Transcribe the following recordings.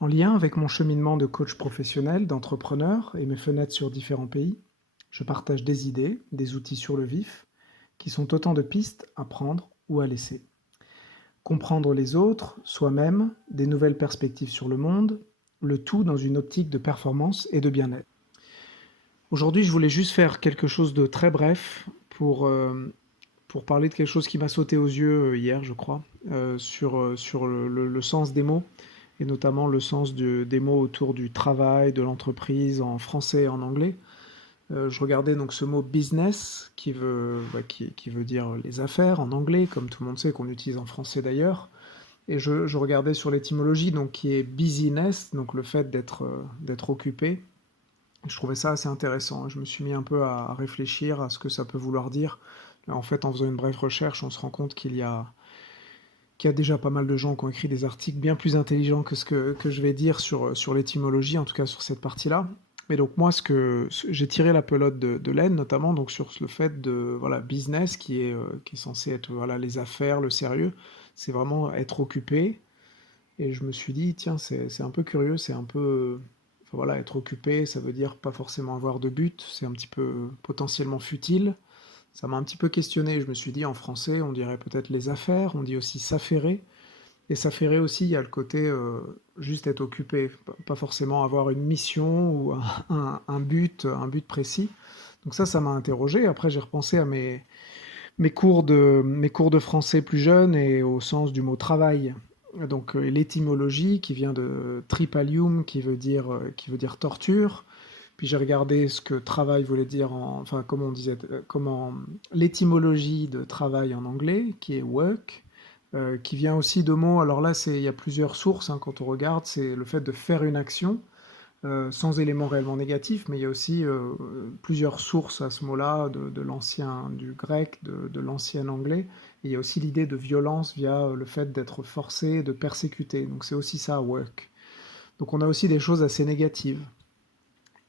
En lien avec mon cheminement de coach professionnel, d'entrepreneur et mes fenêtres sur différents pays, je partage des idées, des outils sur le vif, qui sont autant de pistes à prendre ou à laisser. Comprendre les autres, soi-même, des nouvelles perspectives sur le monde, le tout dans une optique de performance et de bien-être. Aujourd'hui, je voulais juste faire quelque chose de très bref pour parler de quelque chose qui m'a sauté aux yeux hier, je crois, sur le sens des mots, et notamment le sens des mots autour du travail, de l'entreprise, en français et en anglais. Je regardais donc ce mot business, qui veut dire les affaires en anglais, comme tout le monde sait, qu'on utilise en français d'ailleurs. Et je regardais sur l'étymologie, donc qui est busyness, donc le fait d'être occupé. Je trouvais ça assez intéressant. Je me suis mis un peu à réfléchir à ce que ça peut vouloir dire. En fait, en faisant une brève recherche, on se rend compte qu'il y a déjà pas mal de gens qui ont écrit des articles bien plus intelligents que ce que je vais dire sur l'étymologie, en tout cas sur cette partie-là. Mais donc moi, j'ai tiré la pelote de laine, notamment donc sur le fait de voilà business qui est censé être voilà les affaires, le sérieux, c'est vraiment être occupé. Et je me suis dit tiens c'est un peu curieux, c'est un peu enfin, voilà être occupé, ça veut dire pas forcément avoir de but, c'est un petit peu potentiellement futile. Ça m'a un petit peu questionné. Je me suis dit, en français, on dirait peut-être les affaires, on dit aussi s'affairer. Et s'affairer aussi, il y a le côté juste être occupé, pas forcément avoir une mission ou un but précis. Donc ça m'a interrogé. Après, j'ai repensé à mes cours de français plus jeunes et au sens du mot travail. Donc l'étymologie qui vient de tripalium, qui veut dire torture. Puis j'ai regardé ce que travail voulait dire enfin comment on disait, comment l'étymologie de travail en anglais, qui est work, qui vient aussi de mots. Alors là, il y a plusieurs sources hein, quand on regarde. C'est le fait de faire une action sans élément réellement négatif, mais il y a aussi plusieurs sources à ce mot-là, de l'ancien, du grec, de l'ancien anglais. Et il y a aussi l'idée de violence via le fait d'être forcé, de persécuter. Donc c'est aussi ça, work. Donc on a aussi des choses assez négatives.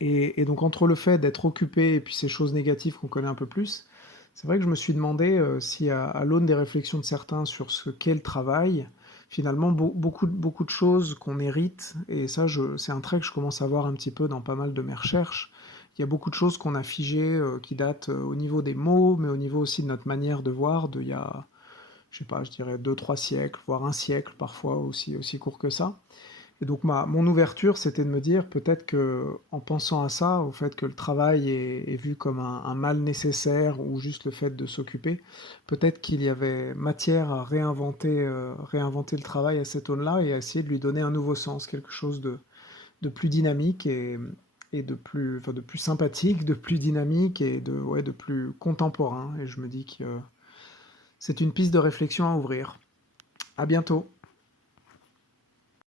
Et donc entre le fait d'être occupé et puis ces choses négatives qu'on connaît un peu plus, c'est vrai que je me suis demandé si à l'aune des réflexions de certains sur ce qu'est le travail, finalement beaucoup de choses qu'on hérite, et ça c'est un trait que je commence à voir un petit peu dans pas mal de mes recherches. Il y a beaucoup de choses qu'on a figées qui datent au niveau des mots, mais au niveau aussi de notre manière de voir, il y a, je sais pas, je dirais deux, trois siècles, voire un siècle parfois aussi court que ça. Et donc mon ouverture, c'était de me dire peut-être que en pensant à ça, au fait que le travail est vu comme un mal nécessaire ou juste le fait de s'occuper, peut-être qu'il y avait matière à réinventer le travail à cette aune-là et à essayer de lui donner un nouveau sens, quelque chose de plus dynamique et enfin, de plus sympathique, de plus dynamique et ouais, de plus contemporain. Et je me dis que c'est une piste de réflexion à ouvrir. À bientôt.